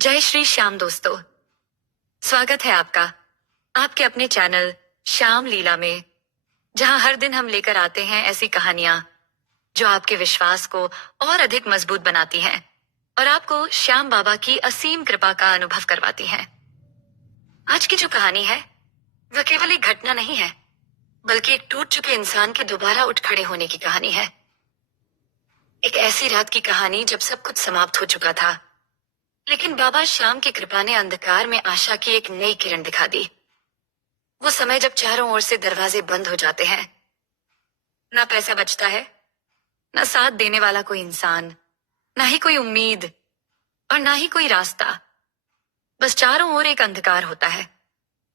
जय श्री श्याम दोस्तों, स्वागत है आपका आपके अपने चैनल श्याम लीला में, जहां हर दिन हम लेकर आते हैं ऐसी कहानियां जो आपके विश्वास को और अधिक मजबूत बनाती हैं और आपको श्याम बाबा की असीम कृपा का अनुभव करवाती हैं। आज की जो कहानी है वह केवल एक घटना नहीं है, बल्कि एक टूट चुके इंसान के दोबारा उठ खड़े होने की कहानी है। एक ऐसी रात की कहानी जब सब कुछ समाप्त हो चुका था, लेकिन बाबा श्याम की कृपा ने अंधकार में आशा की एक नई किरण दिखा दी। वो समय जब चारों ओर से दरवाजे बंद हो जाते हैं, ना पैसा बचता है, ना साथ देने वाला कोई इंसान, ना ही कोई उम्मीद और ना ही कोई रास्ता। बस चारों ओर एक अंधकार होता है।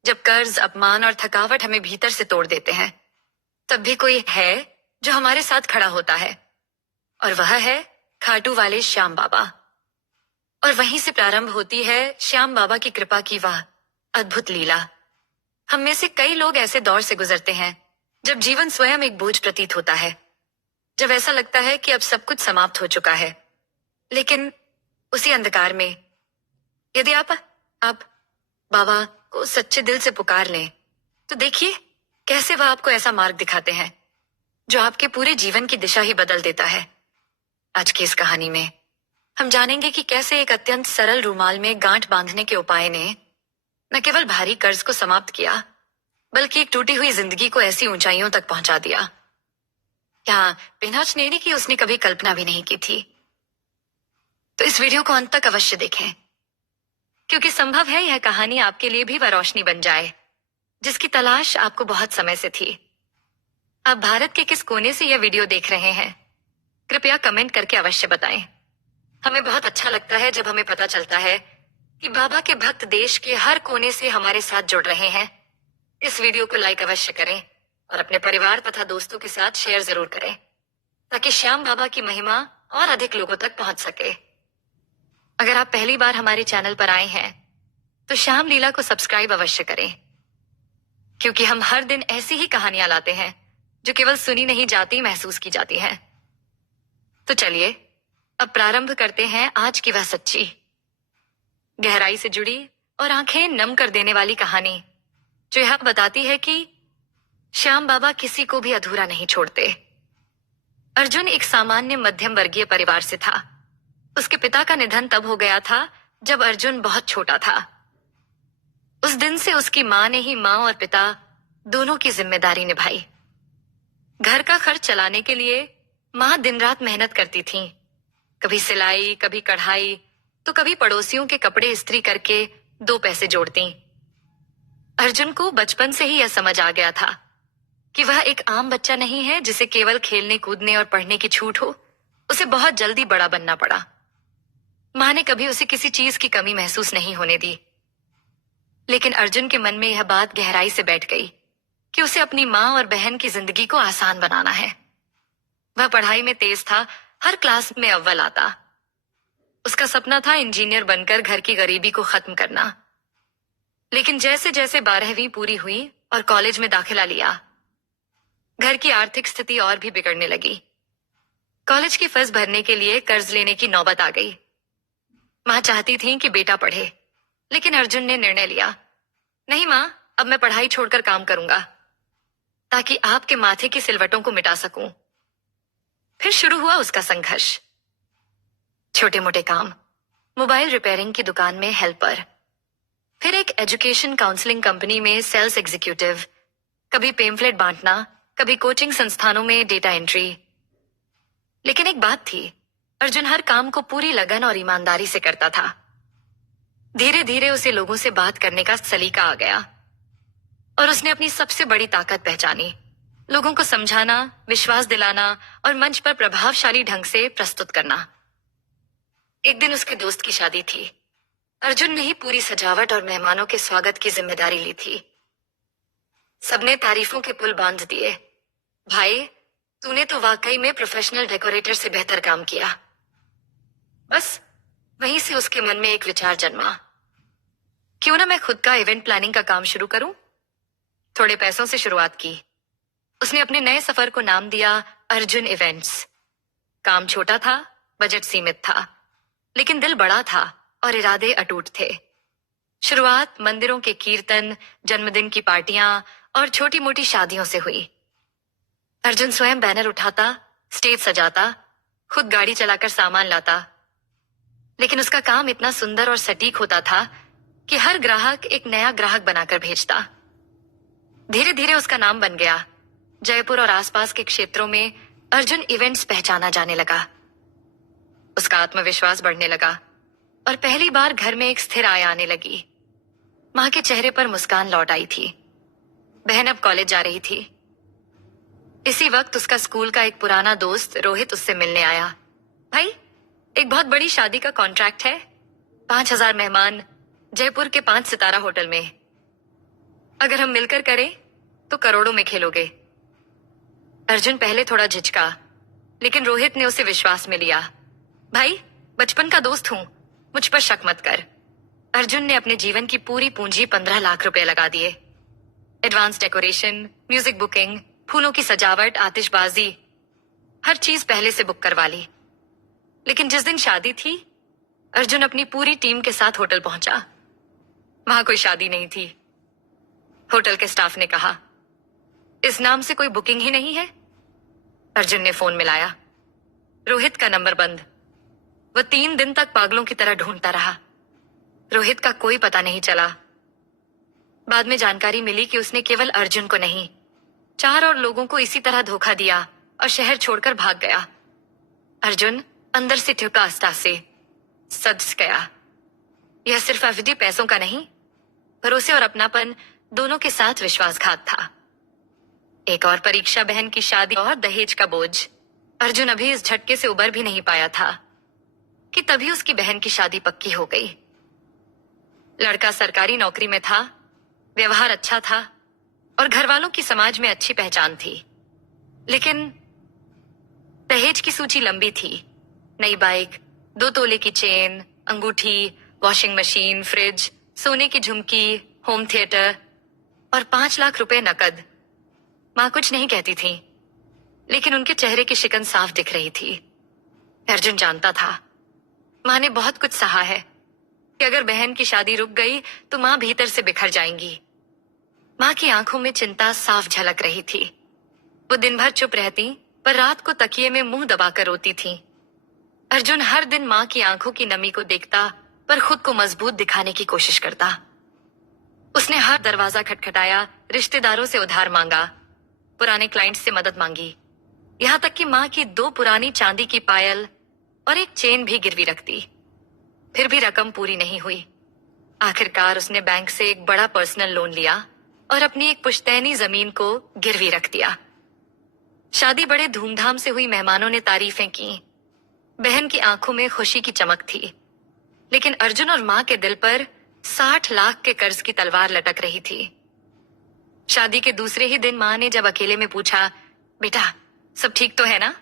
जब कर्ज, अपमान और थकावट हमें भीतर से तोड़ देते हैं, तब भी कोई है जो हमारे साथ खड़ा होता है, और वह है खाटू वाले श्याम बाबा। और वहीं से प्रारंभ होती है श्याम बाबा की कृपा की वह अद्भुत लीला। हम में से कई लोग ऐसे दौर से गुजरते हैं जब जीवन स्वयं एक बोझ प्रतीत होता है, जब ऐसा लगता है कि अब सब कुछ समाप्त हो चुका है। लेकिन उसी अंधकार में यदि आप बाबा को सच्चे दिल से पुकार लें, तो देखिए कैसे वह आपको ऐसा मार्ग दिखाते हैं जो आपके पूरे जीवन की दिशा ही बदल देता है। आज की इस कहानी में हम जानेंगे कि कैसे एक अत्यंत सरल रुमाल में गांठ बांधने के उपाय ने न केवल भारी कर्ज को समाप्त किया, बल्कि एक टूटी हुई जिंदगी को ऐसी ऊंचाइयों तक पहुंचा दिया क्या बिना चनेरी की उसने कभी कल्पना भी नहीं की थी। तो इस वीडियो को अंत तक अवश्य देखें, क्योंकि संभव है यह कहानी आपके लिए भी वह रोशनी बन जाए जिसकी तलाश आपको बहुत समय से थी। आप भारत के किस कोने से यह वीडियो देख रहे हैं, कृपया कमेंट करके अवश्य बताएं। हमें बहुत अच्छा लगता है जब हमें पता चलता है कि बाबा के भक्त देश के हर कोने से हमारे साथ जुड़ रहे हैं। इस वीडियो को लाइक अवश्य करें और अपने परिवार तथा दोस्तों के साथ शेयर जरूर करें, ताकि श्याम बाबा की महिमा और अधिक लोगों तक पहुंच सके। अगर आप पहली बार हमारे चैनल पर आए हैं तो श्याम लीला को सब्सक्राइब अवश्य करें, क्योंकि हम हर दिन ऐसी ही कहानियां लाते हैं जो केवल सुनी नहीं जाती, महसूस की जाती हैं। तो चलिए अब प्रारंभ करते हैं आज की वह सच्ची, गहराई से जुड़ी और आंखें नम कर देने वाली कहानी, जो यह बताती है कि श्याम बाबा किसी को भी अधूरा नहीं छोड़ते। अर्जुन एक सामान्य मध्यम वर्गीय परिवार से था। उसके पिता का निधन तब हो गया था जब अर्जुन बहुत छोटा था। उस दिन से उसकी मां ने ही मां और पिता दोनों की जिम्मेदारी निभाई। घर का खर्च चलाने के लिए मां दिन रात मेहनत करती थीं। कभी सिलाई, कभी कढ़ाई, तो कभी पड़ोसियों के कपड़े इस्त्री करके 2 पैसे जोड़ती। अर्जुन को बचपन से ही यह समझ आ गया था कि वह एक आम बच्चा नहीं है जिसे केवल खेलने, कूदने और पढ़ने की छूट हो। उसे बहुत जल्दी बड़ा बनना पड़ा। मां ने कभी उसे किसी चीज की कमी महसूस नहीं होने दी, लेकिन अर्जुन के मन में यह बात गहराई से बैठ गई कि उसे अपनी मां और बहन की जिंदगी को आसान बनाना है। वह पढ़ाई में तेज था, हर क्लास में अव्वल आता। उसका सपना था इंजीनियर बनकर घर की गरीबी को खत्म करना। लेकिन जैसे जैसे 12वीं पूरी हुई और कॉलेज में दाखिला लिया, घर की आर्थिक स्थिति और भी बिगड़ने लगी। कॉलेज की फीस भरने के लिए कर्ज लेने की नौबत आ गई। मां चाहती थी कि बेटा पढ़े, लेकिन अर्जुन ने निर्णय लिया, नहीं मां, अब मैं पढ़ाई छोड़कर काम करूंगा ताकि आपके माथे की सिलवटों को मिटा सकूं। फिर शुरू हुआ उसका संघर्ष। छोटे मोटे काम, मोबाइल रिपेयरिंग की दुकान में हेल्पर, फिर एक एजुकेशन काउंसलिंग कंपनी में सेल्स एग्जीक्यूटिव, कभी पेम्फलेट बांटना, कभी कोचिंग संस्थानों में डेटा एंट्री। लेकिन एक बात थी, अर्जुन हर काम को पूरी लगन और ईमानदारी से करता था। धीरे धीरे उसे लोगों से बात करने का सलीका आ गया और उसने अपनी सबसे बड़ी ताकत पहचानी, लोगों को समझाना, विश्वास दिलाना और मंच पर प्रभावशाली ढंग से प्रस्तुत करना। एक दिन उसके दोस्त की शादी थी। अर्जुन ने ही पूरी सजावट और मेहमानों के स्वागत की जिम्मेदारी ली थी। सबने तारीफों के पुल बांध दिए, भाई तूने तो वाकई में प्रोफेशनल डेकोरेटर से बेहतर काम किया। बस वहीं से उसके मन में एक विचार जन्मा, क्यों ना मैं खुद का इवेंट प्लानिंग का काम शुरू करूं। थोड़े पैसों से शुरुआत की। उसने अपने नए सफर को नाम दिया अर्जुन इवेंट्स। काम छोटा था, बजट सीमित था, लेकिन दिल बड़ा था और इरादे अटूट थे। शुरुआत मंदिरों के कीर्तन, जन्मदिन की पार्टियां और छोटी मोटी शादियों से हुई। अर्जुन स्वयं बैनर उठाता, स्टेज सजाता, खुद गाड़ी चलाकर सामान लाता। लेकिन उसका काम इतना सुंदर और सटीक होता था कि हर ग्राहक एक नया ग्राहक बनाकर भेजता। धीरे धीरे उसका नाम बन गया। जयपुर और आसपास के क्षेत्रों में अर्जुन इवेंट्स पहचाना जाने लगा। उसका आत्मविश्वास बढ़ने लगा और पहली बार घर में एक स्थिर आय आने लगी। मां के चेहरे पर मुस्कान लौट आई थी। बहन अब कॉलेज जा रही थी। इसी वक्त उसका स्कूल का एक पुराना दोस्त रोहित उससे मिलने आया। भाई, एक बहुत बड़ी शादी का कॉन्ट्रैक्ट है, 5,000 मेहमान, जयपुर के 5 सितारा होटल में। अगर हम मिलकर करें तो करोड़ों में खेलोगे। अर्जुन पहले थोड़ा झिझका, लेकिन रोहित ने उसे विश्वास में लिया। भाई, बचपन का दोस्त हूं, मुझ पर शक मत कर। अर्जुन ने अपने जीवन की पूरी पूंजी 15 लाख रुपए लगा दिए। एडवांस डेकोरेशन, म्यूजिक बुकिंग, फूलों की सजावट, आतिशबाजी, हर चीज पहले से बुक करवा ली। लेकिन जिस दिन शादी थी, अर्जुन अपनी पूरी टीम के साथ होटल पहुंचा। वहां कोई शादी नहीं थी। होटल के स्टाफ ने कहा, इस नाम से कोई बुकिंग ही नहीं है। अर्जुन ने फोन मिलाया। रोहित का नंबर बंद। वह 3 दिन तक पागलों की तरह ढूंढता रहा। रोहित का कोई पता नहीं चला। बाद में जानकारी मिली कि उसने केवल अर्जुन को नहीं, 4 और लोगों को इसी तरह धोखा दिया और शहर छोड़कर भाग गया। अर्जुन अंदर से ठुका से सज गया। यह सिर्फ अवधि पैसों का नहीं, भरोसे और अपनापन दोनों के साथ विश्वासघात था। एक और परीक्षा, बहन की शादी और दहेज का बोझ। अर्जुन अभी इस झटके से उबर भी नहीं पाया था कि तभी उसकी बहन की शादी पक्की हो गई। लड़का सरकारी नौकरी में था, व्यवहार अच्छा था और घर वालों की समाज में अच्छी पहचान थी। लेकिन दहेज की सूची लंबी थी। नई बाइक, 2 तोले की चेन, अंगूठी, वॉशिंग मशीन, फ्रिज, सोने की झुमकी, होम थिएटर और 5 लाख रुपए नकद। मां कुछ नहीं कहती थी, लेकिन उनके चेहरे की शिकन साफ दिख रही थी। अर्जुन जानता था मां ने बहुत कुछ सहा है कि अगर बहन की शादी रुक गई तो मां भीतर से बिखर जाएंगी। मां की आंखों में चिंता साफ झलक रही थी। वो दिन भर चुप रहती, पर रात को तकिए में मुंह दबाकर रोती थी। अर्जुन हर दिन मां की आंखों की नमी को देखता, पर खुद को मजबूत दिखाने की कोशिश करता। उसने हर दरवाजा खटखटाया, रिश्तेदारों से उधार मांगा, पुराने क्लाइंट से मदद मांगी, यहाँ तक कि मां की 2 पुरानी चांदी की पायल और एक चेन भी गिरवी रख दी। फिर भी रकम पूरी नहीं हुई। आखिरकार उसने बैंक से एक बड़ा पर्सनल लोन लिया और अपनी एक पुश्तैनी जमीन को गिरवी रख दिया। शादी बड़े धूमधाम से हुई। मेहमानों ने तारीफें की। बहन की आंखों में खुशी की चमक थी। लेकिन अर्जुन और मां के दिल पर 60 लाख के कर्ज की तलवार लटक रही थी। शादी के दूसरे ही दिन मां ने जब अकेले में पूछा, बेटा सब ठीक तो है ना?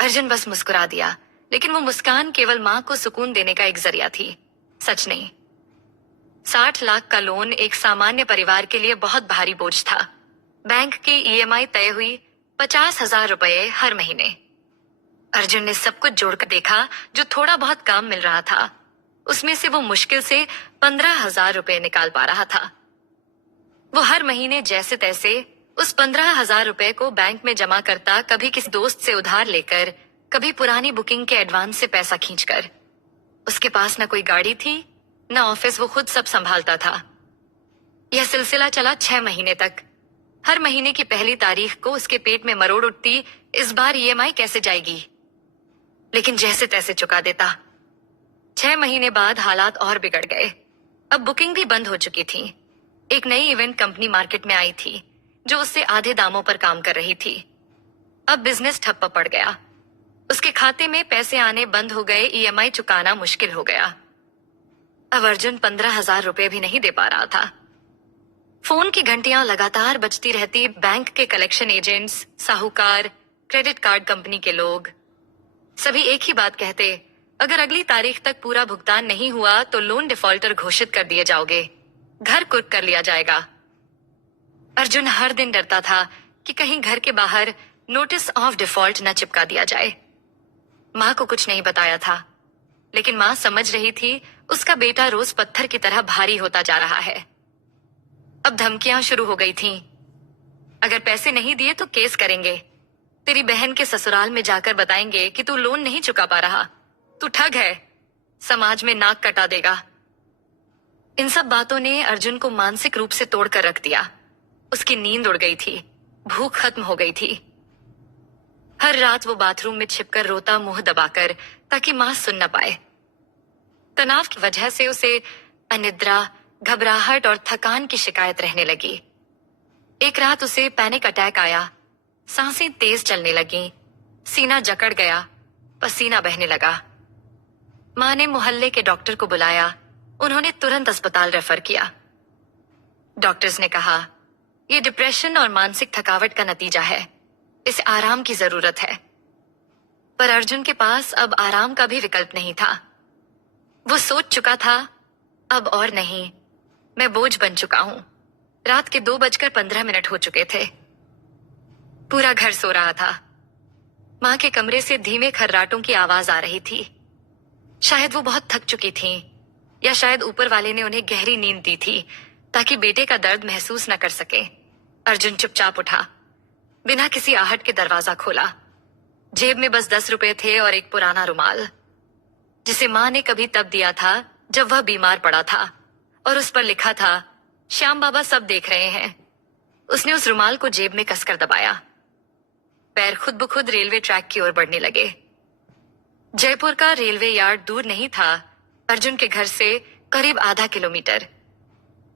अर्जुन बस मुस्कुरा दिया, लेकिन वो मुस्कान केवल मां को सुकून देने का एक जरिया थी, सच नहीं। 60 लाख का लोन एक सामान्य परिवार के लिए बहुत भारी बोझ था। बैंक की ईएमआई तय हुई 50,000 रुपए हर महीने। अर्जुन ने सब कुछ जोड़कर देखा, जो थोड़ा बहुत काम मिल रहा था उसमें से वो मुश्किल से 15,000 रुपए निकाल पा रहा था। वो हर महीने जैसे तैसे उस 15,000 रुपए को बैंक में जमा करता, कभी किसी दोस्त से उधार लेकर, कभी पुरानी बुकिंग के एडवांस से पैसा खींचकर। उसके पास न कोई गाड़ी थी, न ऑफिस, वो खुद सब संभालता था। यह सिलसिला चला 6 महीने तक। हर महीने की पहली तारीख को उसके पेट में मरोड़ उठती, इस बार ईएमआई कैसे जाएगी, लेकिन जैसे तैसे चुका देता। 6 महीने बाद हालात और बिगड़ गए। अब बुकिंग भी बंद हो चुकी थी। एक नई इवेंट कंपनी मार्केट में आई थी, जो उससे आधे दामों पर काम कर रही थी। अब बिजनेस ठप्प पड़ गया। उसके खाते में पैसे आने बंद हो गए, ईएमआई चुकाना मुश्किल हो गया। अब अर्जुन 15,000 रुपए भी नहीं दे पा रहा था। फोन की घंटियां लगातार बजती रहती। बैंक के कलेक्शन एजेंट्स, साहूकार, क्रेडिट कार्ड कंपनी के लोग, सभी एक ही बात कहते, अगर अगली तारीख तक पूरा भुगतान नहीं हुआ तो लोन डिफॉल्टर घोषित कर दिए जाओगे, घर कुर्क कर लिया जाएगा। अर्जुन हर दिन डरता था कि कहीं घर के बाहर नोटिस ऑफ डिफॉल्ट न चिपका दिया जाए। मां को कुछ नहीं बताया था, लेकिन मां समझ रही थी उसका बेटा रोज पत्थर की तरह भारी होता जा रहा है। अब धमकियां शुरू हो गई थीं। अगर पैसे नहीं दिए तो केस करेंगे। तेरी बहन के ससुराल में जाकर बताएंगे कि तू लोन नहीं चुका पा रहा, तू ठग है, समाज में नाक कटा देगा। इन सब बातों ने अर्जुन को मानसिक रूप से तोड़कर रख दिया। उसकी नींद उड़ गई थी, भूख खत्म हो गई थी। हर रात वो बाथरूम में छिपकर रोता, मुंह दबाकर, ताकि मां सुन न पाए। तनाव की वजह से उसे अनिद्रा, घबराहट और थकान की शिकायत रहने लगी। एक रात उसे पैनिक अटैक आया, सांसें तेज चलने लगी, सीना जकड़ गया, पसीना बहने लगा। मां ने मोहल्ले के डॉक्टर को बुलाया। उन्होंने तुरंत अस्पताल रेफर किया। डॉक्टर्स ने कहा, यह डिप्रेशन और मानसिक थकावट का नतीजा है, इसे आराम की जरूरत है। पर अर्जुन के पास अब आराम का भी विकल्प नहीं था। वो सोच चुका था, अब और नहीं, मैं बोझ बन चुका हूं। रात के 2:15 हो चुके थे। पूरा घर सो रहा था। मां के कमरे से धीमे खर्राटों की आवाज आ रही थी। शायद वो बहुत थक चुकी थीं, या शायद ऊपर वाले ने उन्हें गहरी नींद दी थी ताकि बेटे का दर्द महसूस न कर सके। अर्जुन चुपचाप उठा, बिना किसी आहट के दरवाजा खोला। जेब में बस 10 रुपए थे और एक पुराना रुमाल, जिसे मां ने कभी तब दिया था जब वह बीमार पड़ा था, और उस पर लिखा था, श्याम बाबा सब देख रहे हैं। उसने उस रुमाल को जेब में कसकर दबाया। पैर खुद ब खुद रेलवे ट्रैक की ओर बढ़ने लगे। जयपुर का रेलवे यार्ड दूर नहीं था, अर्जुन के घर से करीब आधा किलोमीटर।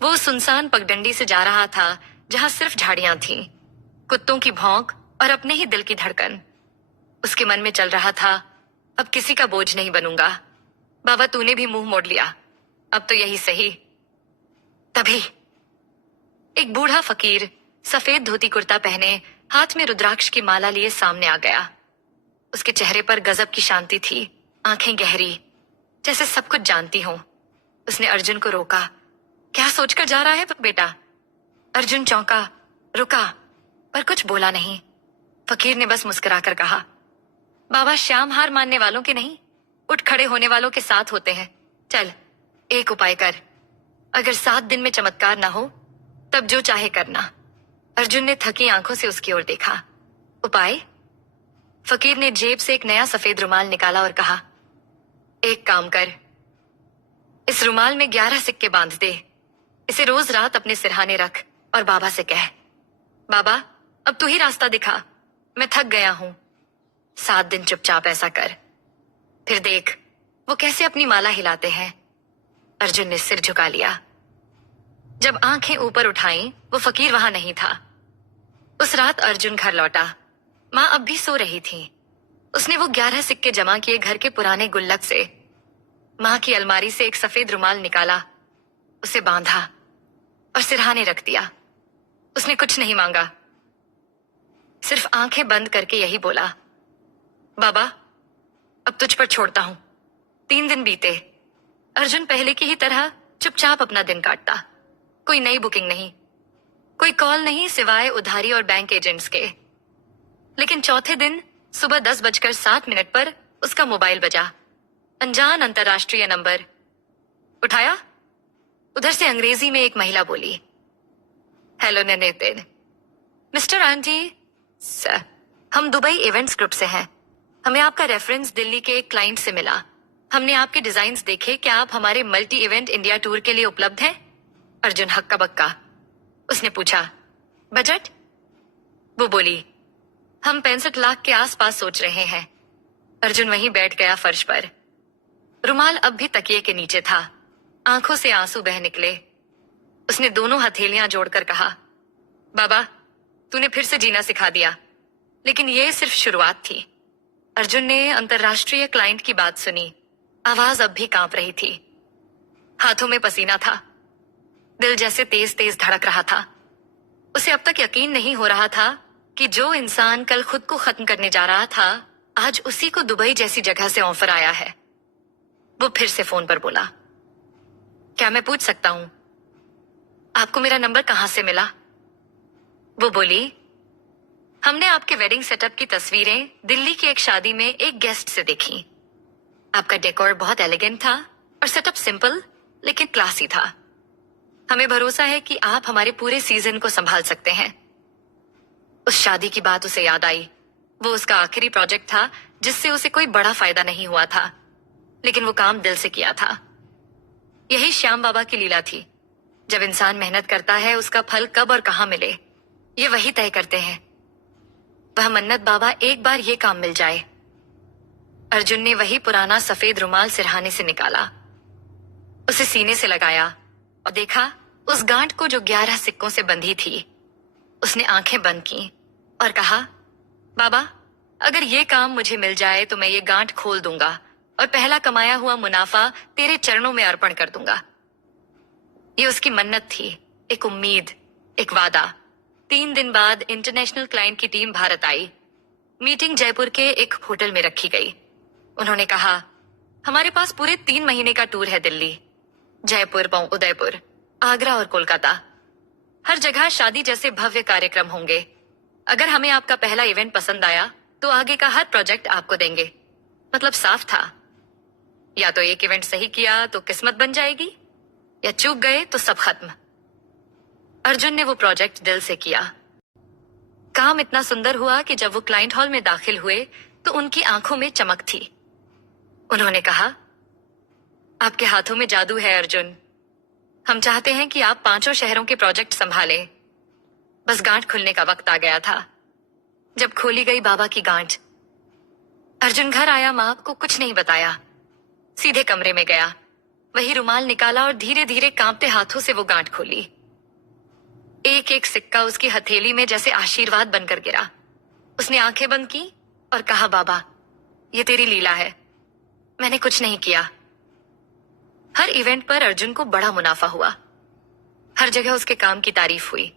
वो सुनसान पगडंडी से जा रहा था जहां सिर्फ झाड़ियां थीं, कुत्तों की भौंक और अपने ही दिल की धड़कन। उसके मन में चल रहा था, अब किसी का बोझ नहीं बनूंगा। बाबा तूने भी मुंह मोड़ लिया, अब तो यही सही। तभी एक बूढ़ा फकीर सफेद धोती कुर्ता पहने, हाथ में रुद्राक्ष की माला लिए सामने आ गया। उसके चेहरे पर गजब की शांति थी, आंखें गहरी, जैसे सब कुछ जानती हो। उसने अर्जुन को रोका। क्या सोचकर जा रहा है बेटा? अर्जुन चौंका, रुका, पर कुछ बोला नहीं। फकीर ने बस मुस्कुराकर कहा, बाबा श्याम हार मानने वालों के नहीं, उठ खड़े होने वालों के साथ होते हैं। चल, एक उपाय कर। अगर 7 दिन में चमत्कार ना हो तब जो चाहे करना। अर्जुन ने थकी आंखों से उसकी ओर देखा। उपाय? फकीर ने जेब से एक नया सफेद रुमाल निकाला और कहा, एक काम कर, इस रुमाल में 11 सिक्के बांध दे। इसे रोज रात अपने सिरहाने रख और बाबा से कह, बाबा अब तू ही रास्ता दिखा, मैं थक गया हूं। 7 दिन चुपचाप ऐसा कर, फिर देख वो कैसे अपनी माला हिलाते हैं। अर्जुन ने सिर झुका लिया। जब आंखें ऊपर उठाई, वो फकीर वहां नहीं था। उस रात अर्जुन घर लौटा। मां अब भी सो रही थी। उसने वो 11 सिक्के जमा किए घर के पुराने गुल्लक से। मां की अलमारी से एक सफेद रुमाल निकाला, उसे बांधा और सिरहाने रख दिया। उसने कुछ नहीं मांगा, सिर्फ आंखें बंद करके यही बोला, बाबा अब तुझ पर छोड़ता हूं। 3 दिन बीते। अर्जुन पहले की ही तरह चुपचाप अपना दिन काटता। कोई नई बुकिंग नहीं, कोई कॉल नहीं सिवाय उधारी और बैंक एजेंट्स के। लेकिन चौथे दिन सुबह 10:07 पर उसका मोबाइल बजा। अनजान अंतर्राष्ट्रीय नंबर। उठाया। उधर से अंग्रेजी में एक महिला बोली, hello Nitin. Mister aunty, sir, हम दुबई इवेंट्स ग्रुप से हैं। हमें आपका रेफरेंस दिल्ली के एक क्लाइंट से मिला। हमने आपके डिजाइन्स देखे, क्या आप हमारे मल्टी इवेंट इंडिया टूर के लिए उपलब्ध हैं? अर्जुन हक्का बक्का। उसने पूछा, बजट? वो बोली, हम 65 लाख के आसपास सोच रहे हैं। अर्जुन वहीं बैठ गया फर्श पर। रुमाल अब भी तकिए के नीचे था। आंखों से आंसू बह निकले। उसने दोनों हथेलियां जोड़कर कहा, बाबा तूने फिर से जीना सिखा दिया, लेकिन ये सिर्फ शुरुआत थी। अर्जुन ने अंतर्राष्ट्रीय क्लाइंट की बात सुनी। आवाज अब भी कांप रही थी। हाथों में पसीना था। दिल जैसे तेज तेज धड़क रहा था। उसे अब तक यकीन नहीं हो रहा था कि जो इंसान कल खुद को खत्म करने जा रहा था, आज उसी को दुबई जैसी जगह से ऑफर आया है। वो फिर से फोन पर बोला, क्या मैं पूछ सकता हूं आपको मेरा नंबर कहां से मिला? वो बोली, हमने आपके वेडिंग सेटअप की तस्वीरें दिल्ली की एक शादी में एक गेस्ट से देखी। आपका डेकोर बहुत एलिगेंट था और और सेटअप सिंपल लेकिन क्लासी था। हमें भरोसा है कि आप हमारे पूरे सीजन को संभाल सकते हैं। उस शादी की बात उसे याद आई। वो उसका आखिरी प्रोजेक्ट था जिससे उसे कोई बड़ा फायदा नहीं हुआ था, लेकिन वो काम दिल से किया था। यही श्याम बाबा की लीला थी। जब इंसान मेहनत करता है, उसका फल कब और कहां मिले ये वही तय करते हैं। वह मन्नत बाबा एक बार ये काम मिल जाए। अर्जुन ने वही पुराना सफेद रुमाल सिरहाने से निकाला, उसे सीने से लगाया और देखा उस गांठ को जो 11 सिक्कों से बंधी थी। उसने आंखें बंद की और कहा, बाबा, अगर ये काम मुझे मिल जाए तो मैं ये गांठ खोल दूंगा और पहला कमाया हुआ मुनाफा तेरे चरणों में अर्पण कर दूंगा। ये उसकी मन्नत थी, एक उम्मीद, एक वादा। 3 दिन बाद इंटरनेशनल क्लाइंट की टीम भारत आई। मीटिंग जयपुर के एक होटल में रखी गई। उन्होंने कहा, हमारे पास पूरे 3 महीने का टूर है। दिल्ली, जयपुर, उदयपुर, आगरा और कोलकाता। हर जगह शादी जैसे भव्य कार्यक्रम होंगे। अगर हमें आपका पहला इवेंट पसंद आया तो आगे का हर प्रोजेक्ट आपको देंगे। मतलब साफ था, या तो एक इवेंट सही किया तो किस्मत बन जाएगी, या चूक गए तो सब खत्म। अर्जुन ने वो प्रोजेक्ट दिल से किया। काम इतना सुंदर हुआ कि जब वो क्लाइंट हॉल में दाखिल हुए तो उनकी आंखों में चमक थी। उन्होंने कहा, आपके हाथों में जादू है अर्जुन। हम चाहते हैं कि आप 5 शहरों के प्रोजेक्ट संभालें। बस गांठ खुलने का वक्त आ गया था। जब खोली गई बाबा की गांठ, अर्जुन घर आया, मां को कुछ नहीं बताया। सीधे कमरे में गया, वही रुमाल निकाला और धीरे धीरे कांपते हाथों से वो गांठ खोली। एक एक सिक्का उसकी हथेली में जैसे आशीर्वाद बनकर गिरा। उसने आंखें बंद की और कहा, बाबा, ये तेरी लीला है, मैंने कुछ नहीं किया। हर इवेंट पर अर्जुन को बड़ा मुनाफा हुआ। हर जगह उसके काम की तारीफ हुई।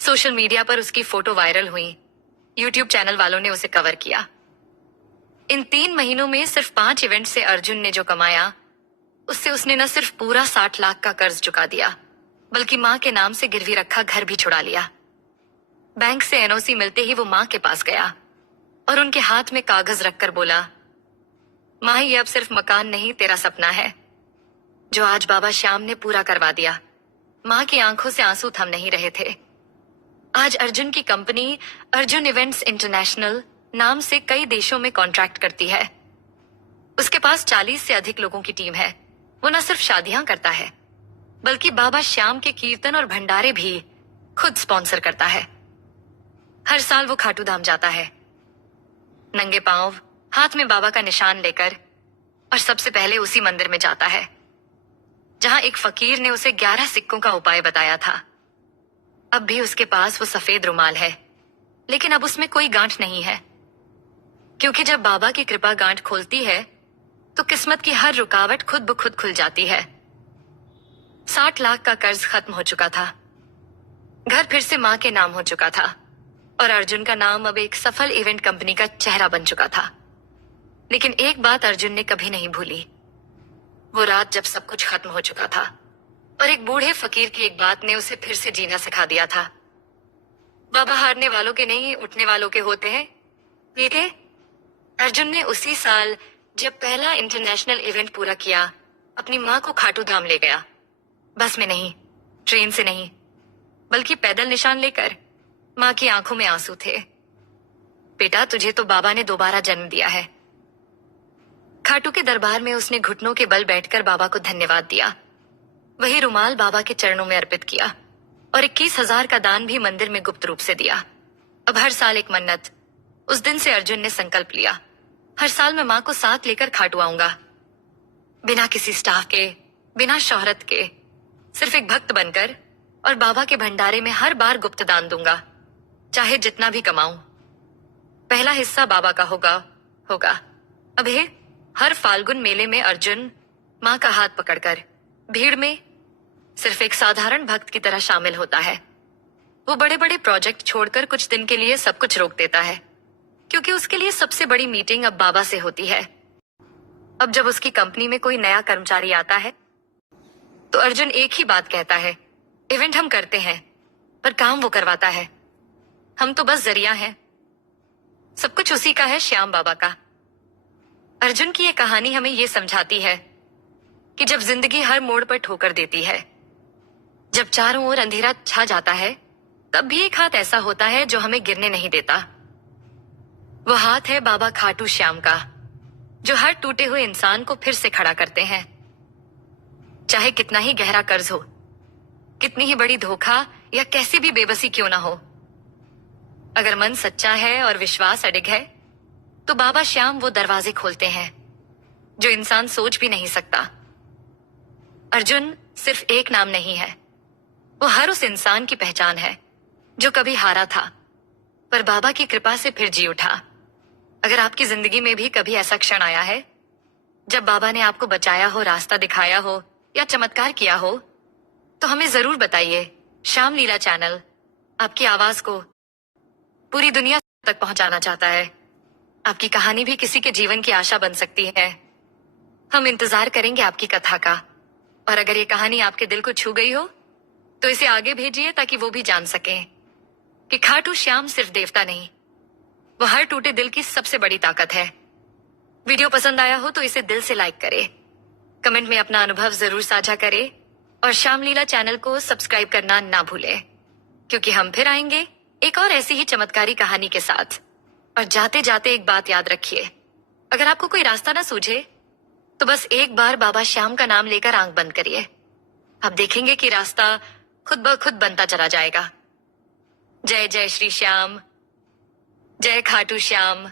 सोशल मीडिया पर उसकी फोटो वायरल हुई। यूट्यूब चैनल वालों ने उसे कवर किया। इन 3 महीनों में सिर्फ 5 इवेंट से अर्जुन ने जो कमाया, उससे उसने न सिर्फ पूरा 60 लाख का कर्ज चुका दिया, बल्कि मां के नाम से गिरवी रखा घर भी छुड़ा लिया। बैंक से एनओसी मिलते ही वो मां के पास गया और उनके हाथ में कागज रखकर बोला, मां, ये अब सिर्फ मकान नहीं, तेरा सपना है, जो आज बाबा श्याम ने पूरा करवा दिया। मां की आंखों से आंसू थम नहीं रहे थे। आज अर्जुन की कंपनी अर्जुन इवेंट्स इंटरनेशनल नाम से कई देशों में कॉन्ट्रैक्ट करती है। उसके पास 40 से अधिक लोगों की टीम है। वो न सिर्फ शादियां करता है, बल्कि बाबा श्याम के कीर्तन और भंडारे भी खुद स्पॉन्सर करता है। हर साल वो खाटू धाम जाता है, नंगे पांव, हाथ में बाबा का निशान लेकर, और सबसे पहले उसी मंदिर में जाता है जहां एक फकीर ने उसे 11 सिक्कों का उपाय बताया था। अब भी उसके पास वो सफेद रुमाल है, लेकिन अब उसमें कोई गांठ नहीं है, क्योंकि जब बाबा की कृपा गांठ खोलती है तो किस्मत की हर रुकावट खुद ब खुद खुल जाती है। 60 लाख का कर्ज खत्म हो चुका था, घर फिर से मां के नाम हो चुका था, और अर्जुन का नाम अब एक सफल इवेंट कंपनी का चेहरा बन चुका था। लेकिन एक बात अर्जुन ने कभी नहीं भूली। वो रात जब सब कुछ खत्म हो चुका था और एक बूढ़े फकीर की एक बात ने उसे फिर से जीना सिखा दिया था। बाबा हारने वालों के नहीं, उठने वालों के होते हैं, ठीक है? अर्जुन ने उसी साल जब पहला इंटरनेशनल इवेंट पूरा किया, अपनी मां को खाटू धाम ले गया। बस में नहीं, ट्रेन से नहीं, बल्कि पैदल निशान लेकर। मां की आंखों में आंसू थे। बेटा, तुझे तो बाबा ने दोबारा जन्म दिया है। खाटू के दरबार में उसने घुटनों के बल बैठकर बाबा को धन्यवाद दिया। वही रुमाल बाबा के चरणों में अर्पित किया और 21,000 का दान भी मंदिर में गुप्त रूप से दिया। अब हर साल एक मन्नत। उस दिन से अर्जुन ने संकल्प लिया, हर साल मैं मां को साथ लेकर खाटू आऊंगा, बिना किसी स्टाफ के, बिना शोहरत के, सिर्फ एक भक्त बनकर, और बाबा के भंडारे में हर बार गुप्त दान दूंगा, चाहे जितना भी कमाऊं। पहला हिस्सा बाबा का होगा। अब हर फाल्गुन मेले में अर्जुन मां का हाथ पकड़कर भीड़ में सिर्फ एक साधारण भक्त की तरह शामिल होता है। वो बड़े बड़े प्रोजेक्ट छोड़कर कुछ दिन के लिए सब कुछ रोक देता है, क्योंकि उसके लिए सबसे बड़ी मीटिंग अब बाबा से होती है। अब जब उसकी कंपनी में कोई नया कर्मचारी आता है तो अर्जुन एक ही बात कहता है, इवेंट हम करते हैं पर काम वो करवाता है, हम तो बस जरिया हैं। सब कुछ उसी का है, श्याम बाबा का। अर्जुन की ये कहानी हमें ये समझाती है, कि जब जिंदगी हर मोड़ पर ठोकर देती है, जब चारों ओर अंधेरा छा जाता है, तब भी एक हाथ ऐसा होता है जो हमें गिरने नहीं देता। वो हाथ है बाबा खाटू श्याम का, जो हर टूटे हुए इंसान को फिर से खड़ा करते हैं। चाहे कितना ही गहरा कर्ज हो, कितनी ही बड़ी धोखा या कैसी भी बेबसी क्यों ना हो, अगर मन सच्चा है और विश्वास अडिग है, तो बाबा श्याम वो दरवाजे खोलते हैं जो इंसान सोच भी नहीं सकता। अर्जुन सिर्फ एक नाम नहीं है, वो हर उस इंसान की पहचान है जो कभी हारा था, पर बाबा की कृपा से फिर जी उठा। अगर आपकी जिंदगी में भी कभी ऐसा क्षण आया है जब बाबा ने आपको बचाया हो, रास्ता दिखाया हो या चमत्कार किया हो, तो हमें जरूर बताइए। श्याम लीला चैनल आपकी आवाज को पूरी दुनिया तक पहुंचाना चाहता है। आपकी कहानी भी किसी के जीवन की आशा बन सकती है। हम इंतजार करेंगे आपकी कथा का, और अगर ये कहानी आपके दिल को छू गई हो तो इसे आगे भेजिए ताकि वो भी जान सकें कि खाटू श्याम सिर्फ देवता नहीं, वो हर टूटे दिल की सबसे बड़ी ताकत है। वीडियो पसंद आया हो तो इसे दिल से लाइक करे, कमेंट में अपना अनुभव जरूर साझा करे और श्याम लीला चैनल को सब्सक्राइब करना ना भूले, क्योंकि हम फिर आएंगे एक और ऐसी ही चमत्कारी कहानी के साथ। और जाते जाते एक बात याद रखिए, अगर आपको कोई रास्ता ना सूझे तो बस एक बार बाबा श्याम का नाम लेकर आंख बंद करिए। आप देखेंगे कि रास्ता खुद ब खुद बनता चला जाएगा। जय जय श्री श्याम, जय खाटू श्याम।